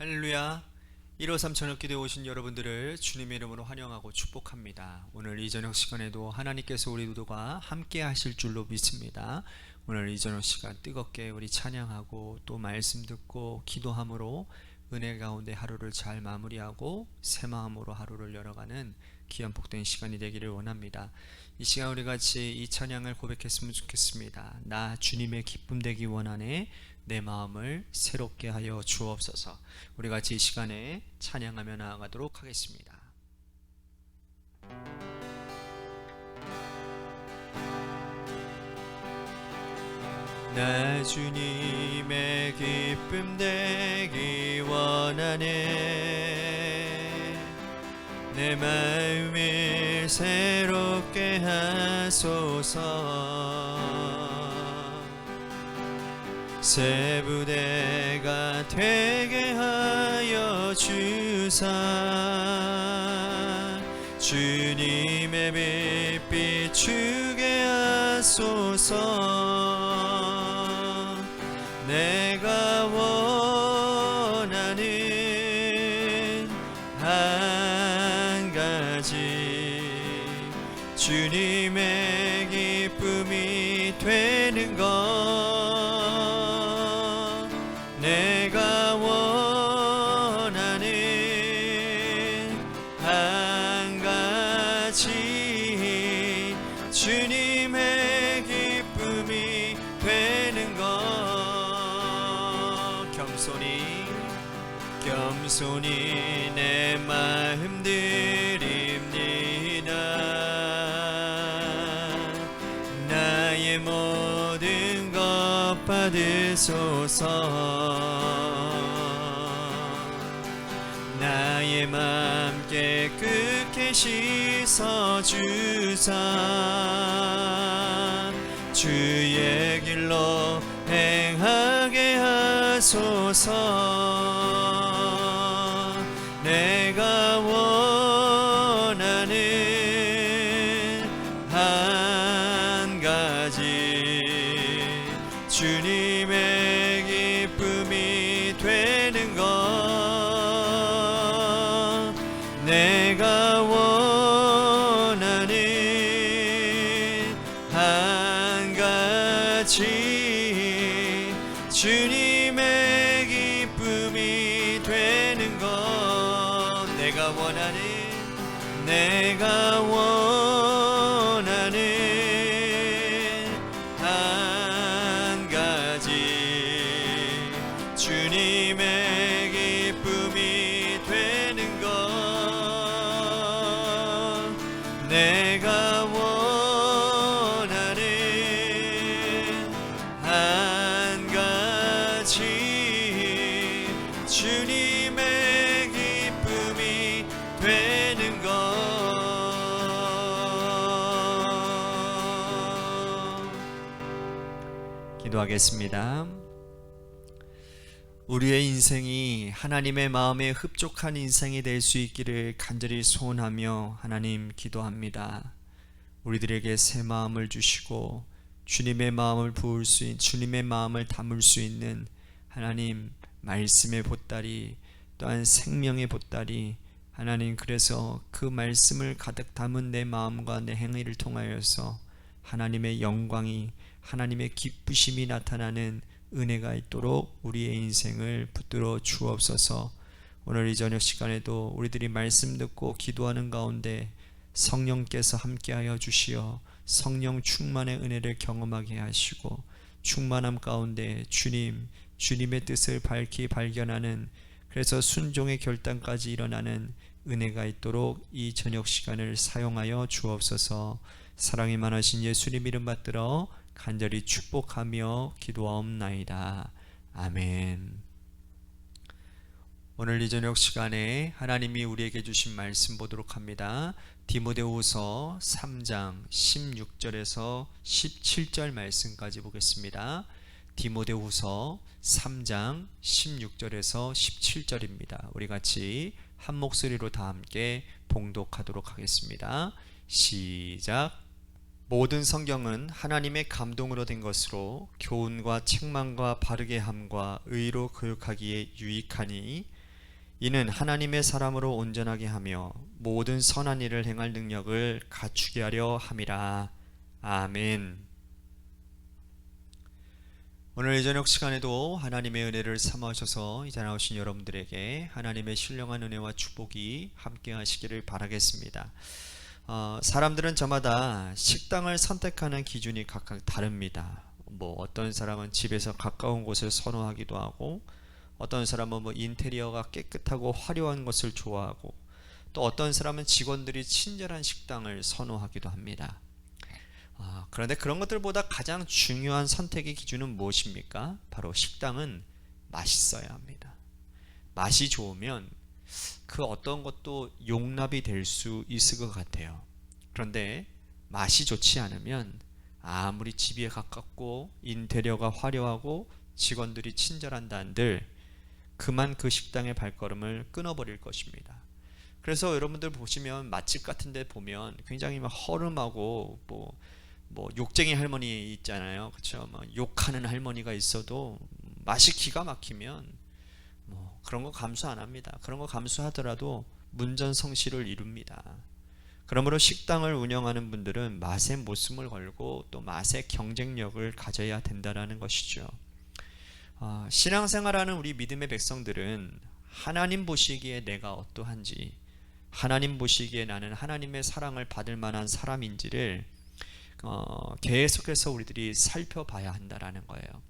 할렐루야. 153 저녁기도에 오신 여러분들을 주님의 이름으로 환영하고 축복합니다. 오늘 이 저녁 시간에도 하나님께서 우리 모두가 함께 하실 줄로 믿습니다. 오늘 이 저녁 시간 뜨겁게 우리 찬양하고 또 말씀 듣고 기도함으로 은혜 가운데 하루를 잘 마무리하고 새 마음으로 하루를 열어가는 귀한 복된 시간이 되기를 원합니다. 이 시간 우리 같이 이 찬양을 고백했으면 좋겠습니다. 나 주님의 기쁨 되기 원하네, 내 마음을 새롭게 하여 주옵소서. 우리 같이 이 시간에 찬양하며 나아가도록 하겠습니다. 나 주님의 기쁨 되기 원하네, 내 마음을 새롭게 하소서. 새 부대가 되게 하여 주사, 주님의 빛 비추게 하소서. 내가 원하는 한 가지, 주님의 기쁨이 되는 것. 내가 원하는 한 가지, 주님의 기쁨이 되는 것. 겸손히 내 마음 드립니다. 나의 모든 것 받으소서. 나의 맘 깨끗게 씻어주사, 주의 길로 행하게 하소서. 내가 원하는 한 가지, 주님의 기쁨이 되는 것. 내가 원하는 한 가지, 주님의 기쁨이 되는 것. 내가 원하는 한 가지, 주님의 기쁨이 되는 것. 내가 원하는 한 가지, 주님의 기쁨이 되는 것. 기도하겠습니다. 우리의 인생이 하나님의 마음에 흡족한 인생이 될 수 있기를 간절히 소원하며 하나님 기도합니다. 우리들에게 새 마음을 주시고 주님의 마음을 주님의 마음을 담을 수 있는 하나님 말씀의 보따리, 또한 생명의 보따리, 하나님, 그래서 그 말씀을 가득 담은 내 마음과 내 행위를 통하여서 하나님의 영광이, 하나님의 기쁘심이 나타나는 은혜가 있도록 우리의 인생을 붙들어 주옵소서. 오늘 이 저녁 시간에도 우리들이 말씀 듣고 기도하는 가운데 성령께서 함께하여 주시어 성령 충만의 은혜를 경험하게 하시고, 충만함 가운데 주님의 뜻을 밝히 발견하는, 그래서 순종의 결단까지 일어나는 은혜가 있도록 이 저녁 시간을 사용하여 주옵소서. 사랑이 많으신 예수님 이름 받들어 간절히 축복하며 기도하옵나이다. 아멘. 오늘 이 저녁 시간에 하나님이 우리에게 주신 말씀 보도록 합니다. 디모데후서 3장 16절에서 17절 말씀까지 보겠습니다. 디모데후서 3장 16절에서 17절입니다. 우리 같이 한 목소리로 다 함께 봉독하도록 하겠습니다. 시작. 모든 성경은 하나님의 감동으로 된 것으로 교훈과 책망과 바르게 함과 의로 교육하기에 유익하니 이는 하나님의 사람으로 온전하게 하며 모든 선한 일을 행할 능력을 갖추게 하려 함이라. 아멘. 오늘 이 저녁 시간에도 하나님의 은혜를 삼아주셔서 이 자리에 나오신 여러분들에게 하나님의 신령한 은혜와 축복이 함께 하시기를 바라겠습니다. 사람들은 저마다 식당을 선택하는 기준이 각각 다릅니다. 어떤 사람은 집에서 가까운 곳을 선호하기도 하고, 어떤 사람은 인테리어가 깨끗하고 화려한 것을 좋아하고, 또 어떤 사람은 직원들이 친절한 식당을 선호하기도 합니다. 그런데 그런 것들보다 가장 중요한 선택의 기준은 무엇입니까? 바로 식당은 맛있어야 합니다. 맛이 좋으면 그 어떤 것도 용납이 될 수 있을 것 같아요. 그런데 맛이 좋지 않으면 아무리 집에 가깝고 인테리어가 화려하고 직원들이 친절한다 한들 그만 그 식당의 발걸음을 끊어버릴 것입니다. 그래서 여러분들 보시면 맛집 같은 데 보면 굉장히 허름하고 욕쟁이 할머니 있잖아요. 그렇죠? 욕하는 할머니가 있어도 맛이 기가 막히면 그런 거 감수 안 합니다. 그런 거 감수하더라도 문전성시를 이룹니다. 그러므로 식당을 운영하는 분들은 맛에 목숨을 걸고 또 맛의 경쟁력을 가져야 된다는 것이죠. 신앙생활하는 우리 믿음의 백성들은 하나님 보시기에 내가 어떠한지, 하나님 보시기에 나는 하나님의 사랑을 받을 만한 사람인지를 계속해서 우리들이 살펴봐야 한다는 거예요.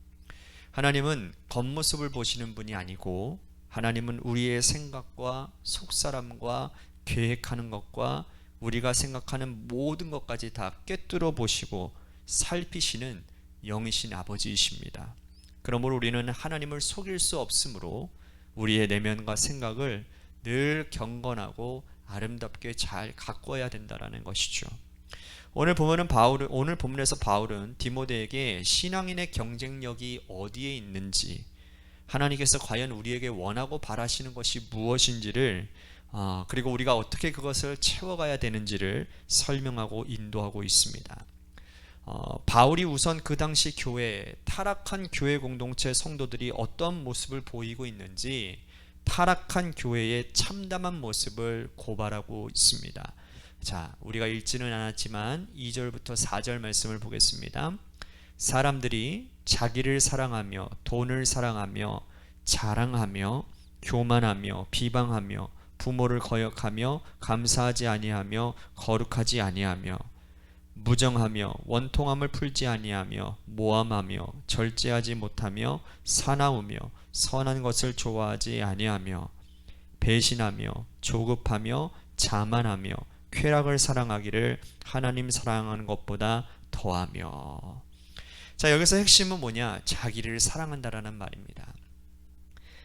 하나님은 겉모습을 보시는 분이 아니고 하나님은 우리의 생각과 속사람과 계획하는 것과 우리가 생각하는 모든 것까지 다 꿰뚫어 보시고 살피시는 영이신 아버지이십니다. 그러므로 우리는 하나님을 속일 수 없으므로 우리의 내면과 생각을 늘 경건하고 아름답게 잘 가꿔야 된다는 것이죠. 오늘 본문에서 바울은 디모데에게 신앙인의 경쟁력이 어디에 있는지, 하나님께서 과연 우리에게 원하고 바라시는 것이 무엇인지를 그리고 우리가 어떻게 그것을 채워가야 되는지를 설명하고 인도하고 있습니다. 바울이 우선 그 당시 타락한 교회 공동체 성도들이 어떤 모습을 보이고 있는지 타락한 교회의 참담한 모습을 고발하고 있습니다. 자, 우리가 읽지는 않았지만 2절부터 4절 말씀을 보겠습니다. 사람들이 자기를 사랑하며 돈을 사랑하며 자랑하며 교만하며 비방하며 부모를 거역하며 감사하지 아니하며 거룩하지 아니하며 무정하며 원통함을 풀지 아니하며 모함하며 절제하지 못하며 사나우며 선한 것을 좋아하지 아니하며 배신하며 조급하며 자만하며 쾌락을 사랑하기를 하나님 사랑하는 것보다 더하며. 자, 여기서 핵심은 뭐냐? 자기를 사랑한다라는 말입니다.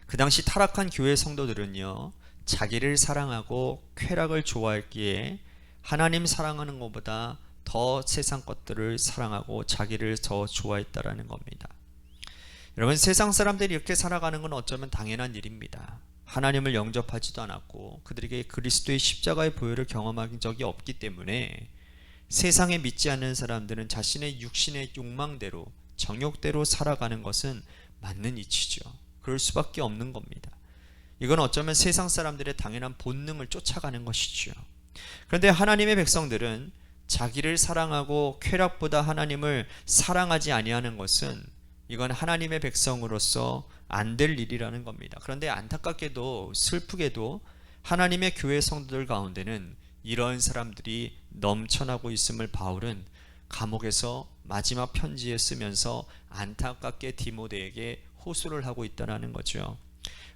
그 당시 타락한 교회 성도들은요, 자기를 사랑하고 쾌락을 좋아했기에 하나님 사랑하는 것보다 더 세상 것들을 사랑하고 자기를 더 좋아했다라는 겁니다. 여러분, 세상 사람들이 이렇게 살아가는 건 어쩌면 당연한 일입니다. 하나님을 영접하지도 않았고 그들에게 그리스도의 십자가의 보혈을 경험한 적이 없기 때문에 세상에 믿지 않는 사람들은 자신의 육신의 욕망대로 정욕대로 살아가는 것은 맞는 이치죠. 그럴 수밖에 없는 겁니다. 이건 어쩌면 세상 사람들의 당연한 본능을 쫓아가는 것이죠. 그런데 하나님의 백성들은 자기를 사랑하고 쾌락보다 하나님을 사랑하지 아니하는 것은 이건 하나님의 백성으로서 안 될 일이라는 겁니다. 그런데 안타깝게도 슬프게도 하나님의 교회 성도들 가운데는 이런 사람들이 넘쳐나고 있음을 바울은 감옥에서 마지막 편지에 쓰면서 안타깝게 디모데에게 호소를 하고 있다는 거죠.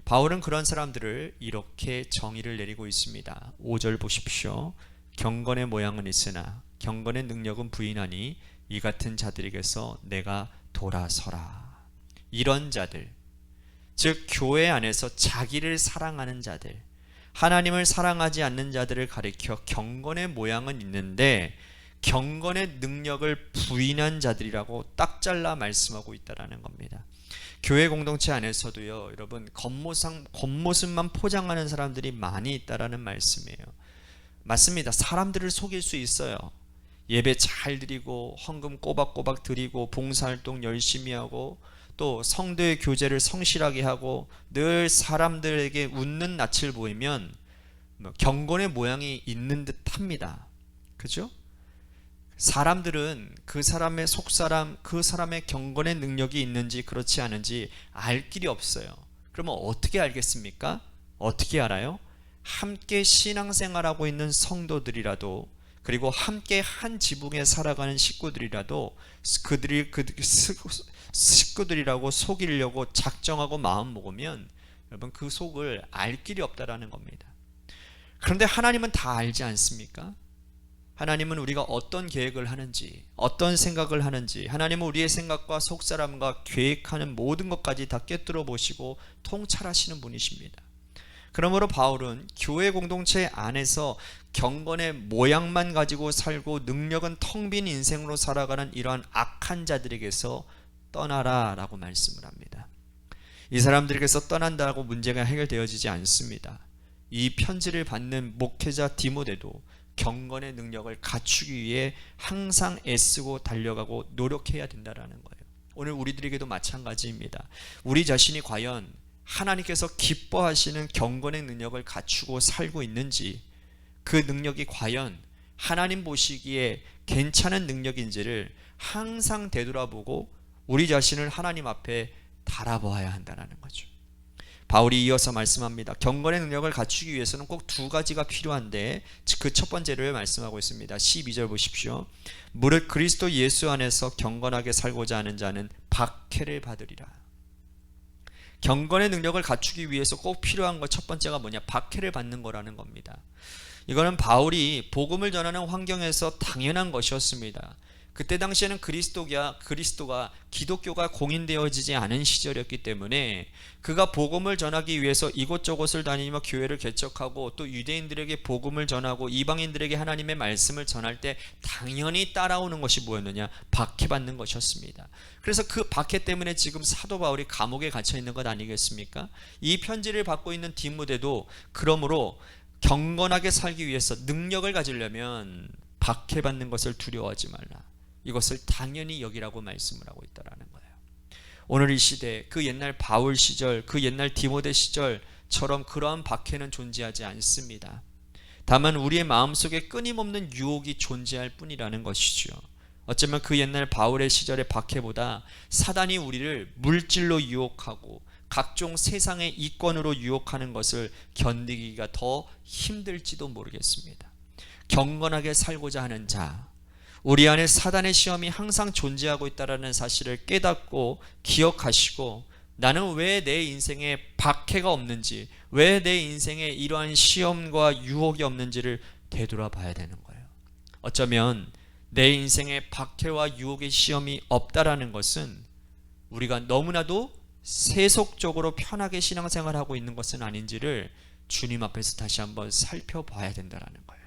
바울은 그런 사람들을 이렇게 정의를 내리고 있습니다. 5절 보십시오. 경건의 모양은 있으나 경건의 능력은 부인하니 이 같은 자들에게서 내가 돌아서라. 이런 자들, 즉 교회 안에서 자기를 사랑하는 자들, 하나님을 사랑하지 않는 자들을 가리켜 경건의 모양은 있는데 경건의 능력을 부인한 자들이라고 딱 잘라 말씀하고 있다는 겁니다. 교회 공동체 안에서도요, 여러분, 겉모습만 포장하는 사람들이 많이 있다라는 말씀이에요. 맞습니다. 사람들을 속일 수 있어요. 예배 잘 드리고 헌금 꼬박꼬박 드리고 봉사활동 열심히 하고 또 성도의 교제를 성실하게 하고 늘 사람들에게 웃는 낯을 보이면 경건의 모양이 있는 듯 합니다. 그죠? 사람들은 그 사람의 속사람, 그 사람의 경건의 능력이 있는지 그렇지 않은지 알 길이 없어요. 그러면 어떻게 알겠습니까? 어떻게 알아요? 함께 신앙생활하고 있는 성도들이라도, 그리고 함께 한 지붕에 살아가는 식구들이라도 그들이 식구들이라고 속이려고 작정하고 마음 먹으면 여러분 그 속을 알 길이 없다라는 겁니다. 그런데 하나님은 다 알지 않습니까? 하나님은 우리가 어떤 계획을 하는지, 어떤 생각을 하는지, 하나님은 우리의 생각과 속사람과 계획하는 모든 것까지 다 꿰뚫어 보시고 통찰하시는 분이십니다. 그러므로 바울은 교회 공동체 안에서 경건의 모양만 가지고 살고 능력은 텅 빈 인생으로 살아가는 이러한 악한 자들에게서 떠나라 라고 말씀을 합니다. 이 사람들에게서 떠난다고 문제가 해결되어지지 않습니다. 이 편지를 받는 목회자 디모데도 경건의 능력을 갖추기 위해 항상 애쓰고 달려가고 노력해야 된다는 거예요. 오늘 우리들에게도 마찬가지입니다. 우리 자신이 과연 하나님께서 기뻐하시는 경건의 능력을 갖추고 살고 있는지, 그 능력이 과연 하나님 보시기에 괜찮은 능력인지를 항상 되돌아보고 우리 자신을 하나님 앞에 달아보아야 한다는 거죠. 바울이 이어서 말씀합니다. 경건의 능력을 갖추기 위해서는 꼭 두 가지가 필요한데 그 첫 번째를 말씀하고 있습니다. 12절 보십시오. 무릇 그리스도 예수 안에서 경건하게 살고자 하는 자는 박해를 받으리라. 경건의 능력을 갖추기 위해서 꼭 필요한 것 첫 번째가 뭐냐? 박해를 받는 거라는 겁니다. 이거는 바울이 복음을 전하는 환경에서 당연한 것이었습니다. 그때 당시에는 그리스도가 기독교가 공인되어지지 않은 시절이었기 때문에 그가 복음을 전하기 위해서 이곳저곳을 다니며 교회를 개척하고 또 유대인들에게 복음을 전하고 이방인들에게 하나님의 말씀을 전할 때 당연히 따라오는 것이 뭐였느냐? 박해받는 것이었습니다. 그래서 그 박해 때문에 지금 사도 바울이 감옥에 갇혀 있는 것 아니겠습니까? 이 편지를 받고 있는 디모데도 그러므로 경건하게 살기 위해서 능력을 가지려면 박해받는 것을 두려워하지 말라. 이것을 당연히 여기라고 말씀을 하고 있다라는 거예요. 오늘 이 시대, 그 옛날 바울 시절, 그 옛날 디모데 시절처럼 그러한 박해는 존재하지 않습니다. 다만 우리의 마음속에 끊임없는 유혹이 존재할 뿐이라는 것이죠. 어쩌면 그 옛날 바울의 시절의 박해보다 사단이 우리를 물질로 유혹하고 각종 세상의 이권으로 유혹하는 것을 견디기가 더 힘들지도 모르겠습니다. 경건하게 살고자 하는 자, 우리 안에 사단의 시험이 항상 존재하고 있다는 사실을 깨닫고 기억하시고, 나는 왜 내 인생에 박해가 없는지, 왜 내 인생에 이러한 시험과 유혹이 없는지를 되돌아봐야 되는 거예요. 어쩌면 내 인생에 박해와 유혹의 시험이 없다라는 것은 우리가 너무나도 세속적으로 편하게 신앙생활하고 있는 것은 아닌지를 주님 앞에서 다시 한번 살펴봐야 된다는 거예요.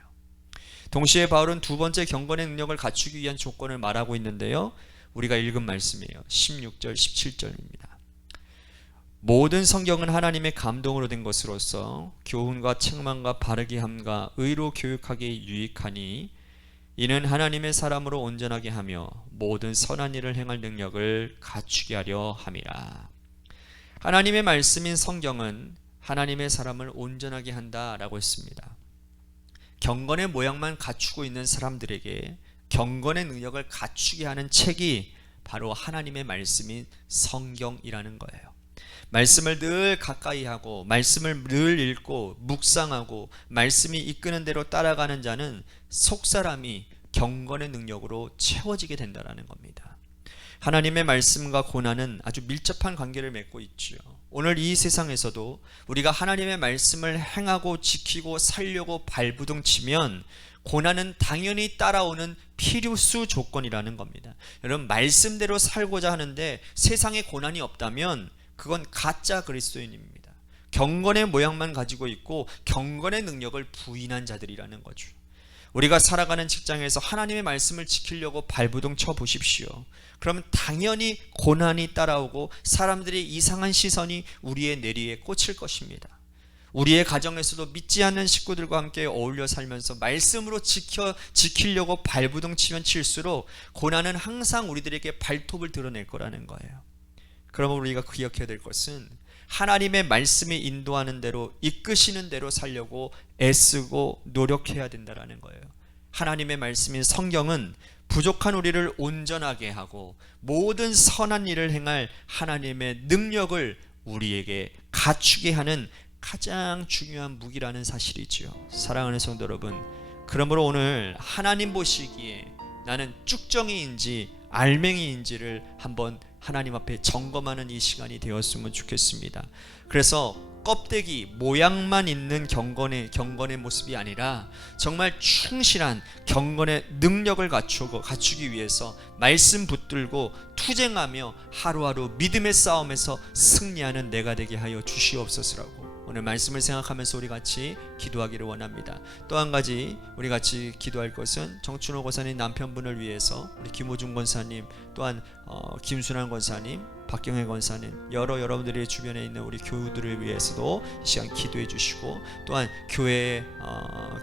동시에 바울은 두 번째 경건의 능력을 갖추기 위한 조건을 말하고 있는데요, 우리가 읽은 말씀이에요. 16절 17절입니다. 모든 성경은 하나님의 감동으로 된 것으로서 교훈과 책망과 바르게 함과 의로 교육하기에 유익하니 이는 하나님의 사람으로 온전하게 하며 모든 선한 일을 행할 능력을 갖추게 하려 함이라. 하나님의 말씀인 성경은 하나님의 사람을 온전하게 한다라고 했습니다. 경건의 모양만 갖추고 있는 사람들에게 경건의 능력을 갖추게 하는 책이 바로 하나님의 말씀인 성경이라는 거예요. 말씀을 늘 가까이 하고 말씀을 늘 읽고 묵상하고 말씀이 이끄는 대로 따라가는 자는 속사람이 경건의 능력으로 채워지게 된다는 겁니다. 하나님의 말씀과 고난은 아주 밀접한 관계를 맺고 있지요. 오늘 이 세상에서도 우리가 하나님의 말씀을 행하고 지키고 살려고 발부둥치면 고난은 당연히 따라오는 필수 조건이라는 겁니다. 여러분, 말씀대로 살고자 하는데 세상에 고난이 없다면 그건 가짜 그리스도인입니다. 경건의 모양만 가지고 있고 경건의 능력을 부인한 자들이라는 거죠. 우리가 살아가는 직장에서 하나님의 말씀을 지키려고 발부둥 쳐 보십시오. 그러면 당연히 고난이 따라오고 사람들의 이상한 시선이 우리의 내리에 꽂힐 것입니다. 우리의 가정에서도 믿지 않는 식구들과 함께 어울려 살면서 말씀으로 지키려고 발부둥 치면 칠수록 고난은 항상 우리들에게 발톱을 드러낼 거라는 거예요. 그러면 우리가 기억해야 될 것은 하나님의 말씀이 인도하는 대로 이끄시는 대로 살려고 애쓰고 노력해야 된다라는 거예요. 하나님의 말씀인 성경은 부족한 우리를 온전하게 하고 모든 선한 일을 행할 하나님의 능력을 우리에게 갖추게 하는 가장 중요한 무기라는 사실이지요. 사랑하는 성도 여러분, 그러므로 오늘 하나님 보시기에 나는 쭉정이인지 알맹이인지를 한번 하나님 앞에 점검하는 이 시간이 되었으면 좋겠습니다. 그래서 껍데기 모양만 있는 경건의 모습이 아니라 정말 충실한 경건의 능력을 갖추기 위해서 말씀 붙들고 투쟁하며 하루하루 믿음의 싸움에서 승리하는 내가 되게 하여 주시옵소서라고 오늘 말씀을 생각하면서 우리 같이 기도하기를 원합니다. 또 한 가지 우리 같이 기도할 것은 정춘호 권사님 남편분을 위해서 우리 김호중 권사님 또한 김순환 권사님 박경혜 권사님 여러분들의 주변에 있는 우리 교우들을 위해서도 이 시간 기도해 주시고 또한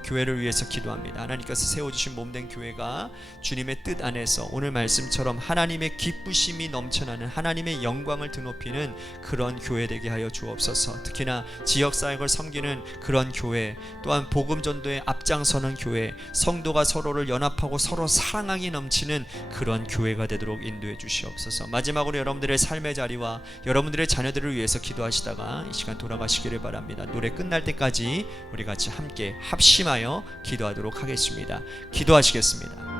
교회를 위해서 기도합니다. 하나님께서 세워주신 몸된 교회가 주님의 뜻 안에서 오늘 말씀처럼 하나님의 기쁘심이 넘쳐나는 하나님의 영광을 드높이는 그런 교회 되게 하여 주옵소서. 특히나 지역사역을 섬기는 그런 교회 또한 복음전도에 앞장서는 교회 성도가 서로를 연합하고 서로 사랑하기 넘치는 그런 교회가 되도록 인도해 주시옵소서. 마지막으로 여러분들의 삶의 자리와 여러분들의 자녀들을 위해서 기도하시다가 이 시간 돌아가시기를 바랍니다. 노래 끝날 때까지 우리 같이 함께 합심하여 기도하도록 하겠습니다. 기도하시겠습니다.